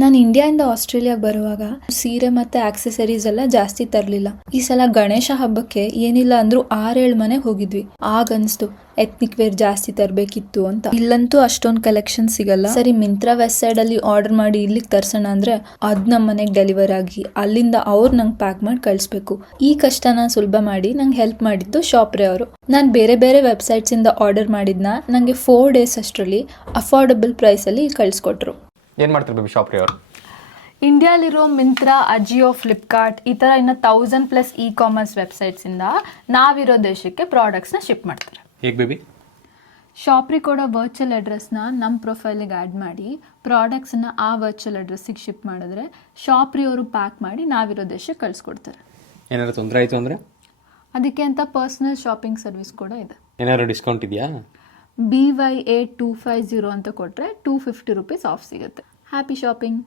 ನಾನು ಇಂಡಿಯಾದಿಂದ ಆಸ್ಟ್ರೇಲಿಯಾಗೆ ಬರುವಾಗ ಸೀರೆ ಮತ್ತೆ ಆಕ್ಸೆಸರೀಸ್ ಎಲ್ಲ ಜಾಸ್ತಿ ತರಲಿಲ್ಲ. ಈ ಸಲ ಗಣೇಶ ಹಬ್ಬಕ್ಕೆ ಏನಿಲ್ಲ ಅಂದ್ರೂ 6-7 ಮನೆಗೆ ಹೋಗಿದ್ವಿ. ಆಗ ಅನ್ಸ್ತು ಎಥ್ನಿಕ್ ವೇರ್ ಜಾಸ್ತಿ ತರಬೇಕಿತ್ತು ಅಂತ. ಇಲ್ಲಂತೂ ಅಷ್ಟೊಂದು ಕಲೆಕ್ಷನ್ ಸಿಗಲ್ಲ. ಸರಿ ಮಿಂತ್ರಾ ವೆಬ್ಸೈಟ್ ಅಲ್ಲಿ ಆರ್ಡರ್ ಮಾಡಿ ಇಲ್ಲಿಗೆ ತರ್ಸೋಣ ಅಂದ್ರೆ ಅದ್ ನಮ್ಮ ಮನೆಗೆ ಡೆಲಿವರ್ ಆಗಿ ಅಲ್ಲಿಂದ ಅವ್ರು ನಂಗೆ ಪ್ಯಾಕ್ ಮಾಡಿ ಕಳಿಸ್ಬೇಕು. ಈ ಕಷ್ಟನ ಸುಲಭ ಮಾಡಿ ನಂಗೆ ಹೆಲ್ಪ್ ಮಾಡಿದ್ದು ಶಾಪ್ರೆ ಅವರು. ನಾನು ಬೇರೆ ಬೇರೆ ವೆಬ್ಸೈಟ್ಸ್ ಇಂದ ಆರ್ಡರ್ ಮಾಡಿದ್ನ ನಂಗೆ 4 ಡೇಸ್ ಅಷ್ಟರಲ್ಲಿ ಅಫೋರ್ಡಬಲ್ ಪ್ರೈಸ್ ಅಲ್ಲಿ ಕಳಿಸ್ಕೊಟ್ರು. ಏನು ಮಾಡ್ತಾರೆ ಬೇಬಿ ಶಾಪ್ರಿ ಅವರು? ಇಂಡಿಯಾಲಿರೋ ಮಿಂತ್ರಾ, ಅಜಿಯೋ, ಫ್ಲಿಪ್ಕಾರ್ಟ್ ಈ ಥರ ಇನ್ನು 1000+ ಇ-ಕಾಮರ್ಸ್ ವೆಬ್ಸೈಟ್ಸಿಂದ ನಾವಿರೋ ದೇಶಕ್ಕೆ ಪ್ರಾಡಕ್ಟ್ಸ್ನ ಶಿಪ್ ಮಾಡ್ತಾರೆ. ಹೇಗೆ ಬೇಬಿ? ಶಾಪ್ರಿ ಕೊಡೋ ವರ್ಚುವಲ್ ಅಡ್ರೆಸ್ನ ನಮ್ಮ ಪ್ರೊಫೈಲಿಗೆ ಆ್ಯಡ್ ಮಾಡಿ ಪ್ರಾಡಕ್ಟ್ಸನ್ನ ಆ ವರ್ಚುವಲ್ ಅಡ್ರೆಸ್ಸಿಗೆ ಶಿಪ್ ಮಾಡಿದ್ರೆ ಶಾಪ್ರಿ ಅವರು ಪ್ಯಾಕ್ ಮಾಡಿ ನಾವಿರೋ ದೇಶಕ್ಕೆ ಕಳಿಸ್ಕೊಡ್ತಾರೆ. ಏನಾದ್ರು ತೊಂದರೆ ಆಯಿತು ಅಂದರೆ ಅದಕ್ಕೆ ಅಂತ ಪರ್ಸ್ನಲ್ ಶಾಪಿಂಗ್ ಸರ್ವಿಸ್ ಕೂಡ ಇದೆ. ಏನಾದ್ರು ಡಿಸ್ಕೌಂಟ್ ಇದೆಯಾ? BYA250 ಅಂತ ಕೊಟ್ಟರೆ 250 ರೂಪೀಸ್ ಆಫ್ ಸಿಗುತ್ತೆ. Happy shopping.